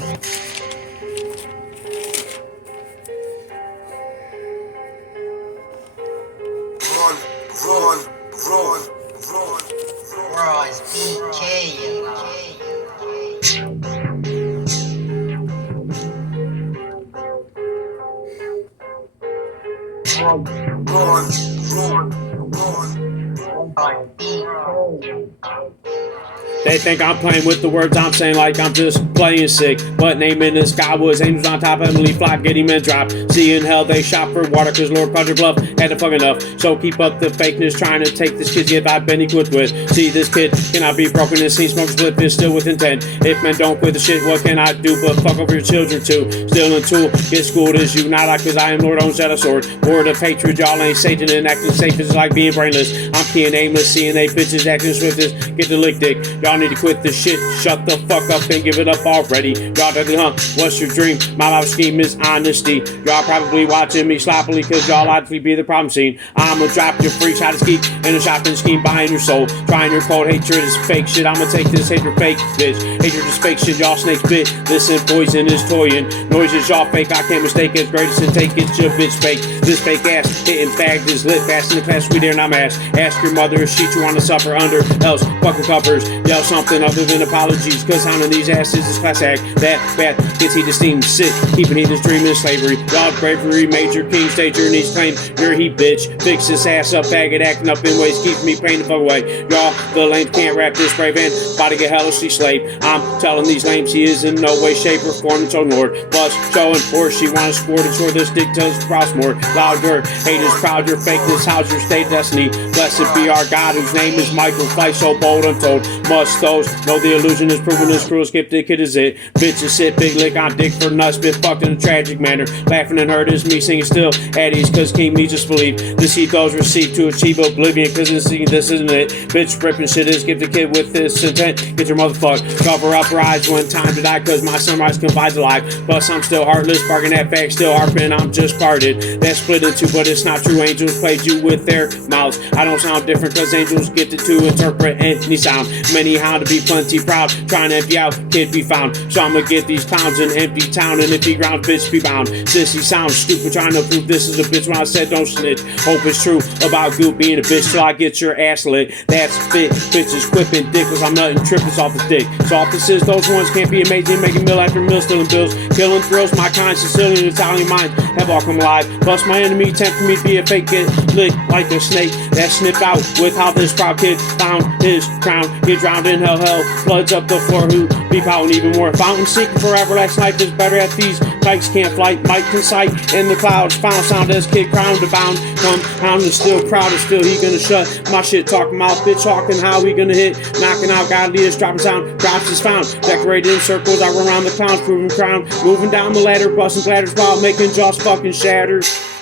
Run, run, run, run, Bro, it's BK. run, run, They think I'm playing with the words I'm saying like I'm just playing sick. But name in the sky was angels on top, Emily Flock, getting men drop. See in hell they shop for water cause Lord Quadra Bluff had to fuck enough. So keep up the fakeness trying to take this kid's gift I've been equipped with. See this kid cannot be broken and seen smoke split is still with intent. If men don't quit the shit, what can I do but fuck over your children too? Still in tool, get schooled as you, not I cause I am Lord owns that a sword. Word of hatred, y'all ain't Satan and acting safe is like being brainless. I'm keying aimless, seeing they bitches acting swiftest. Get the lick dick. Y'all need to quit this shit, shut the fuck up and give it up already. Y'all dirty what's your dream? My life scheme is honesty. Y'all probably watching me sloppily cause y'all obviously be the problem scene. I'ma drop your freaks how to ski in a shopping scheme, buying your soul. Trying your cold hatred is fake shit. I'ma take this hatred fake bitch. Hatred is fake shit, y'all snakes bit. Listen, poison is toying. Noises y'all fake, I can't mistake it's greatest and take it's your bitch fake. This fake ass hitting fagged is lit fast in the class we dare not mask. Ask your mother if she wanna suffer under else fucking covers. Yell something other than apologies, cause hounding these asses is class act. That bad gets heat esteemed sick, keeping heathens dreaming in slavery. Y'all bravery, major king stager needs claim. You're a heat bitch, fix this ass up, faggot acting up in ways, keeping me pain the fuck away. Y'all, the lames can't rap this brave and body get hellishly slaved. I'm telling these lames he is in no way, shape, or form its own lord. Plus, showing force, she wanna score to shore this dick tells cross more. Loud your hate is proud, your fakeness, how's your state destiny? Blessed be our God whose name is Michael, flight so bold untold. Must those know the illusion is proven as cruel, skip the kid is it. Bitches sit big lick on dick for nuts, bit fucked in a tragic manner. Laughing and hurt is me singing still at ease, cause King needs us believe. This ethos received to achieve oblivion, cause this isn't it. Bitch ripping shit is, give the kid with this intent, get your motherfucker. Cover up her eyes when time to die, cause my sunrise confides alive. Plus I'm still heartless, barking that fact, still harping, I'm just carded. That's split in two, but it's not true. Angels played you with their mouths. I don't sound different, cause angels gifted to interpret any sound. Many how to be plenty proud, trying to empty out, kid be found. So I'ma get these clowns an empty town, and if he ground, bitch be bound. Sissy sounds stupid, trying to prove this is a bitch when I said don't snitch. Hope it's true about Goop being a bitch till I get your ass lit. That's fit, bitches quipping dick, cause I'm nutting trippers off the dick. So offices, those ones can't be amazing, making meal after meal, stealing bills, killing thrills. My kind, Sicilian, Italian minds have all come alive. Plus my enemy tempt me to be a fake, get licked like a snake. That snipped out with how this proud kid found his crown. Get drowned in hell, floods up the floor, who be pouting even more. Fountain seeking for everlasting life is better at these bikes can't flight. Mike can sight in the clouds, found sound as kid crowned to bound. Come hound is still proud, is still he gonna shut my shit talking mouth, bitch talking how he gonna hit, knocking out God leaders, dropping sound, drops is found. Decorated in circles, I run around the clowns, proving crown, moving down the ladder, busting bladders while making jaws fucking shatters.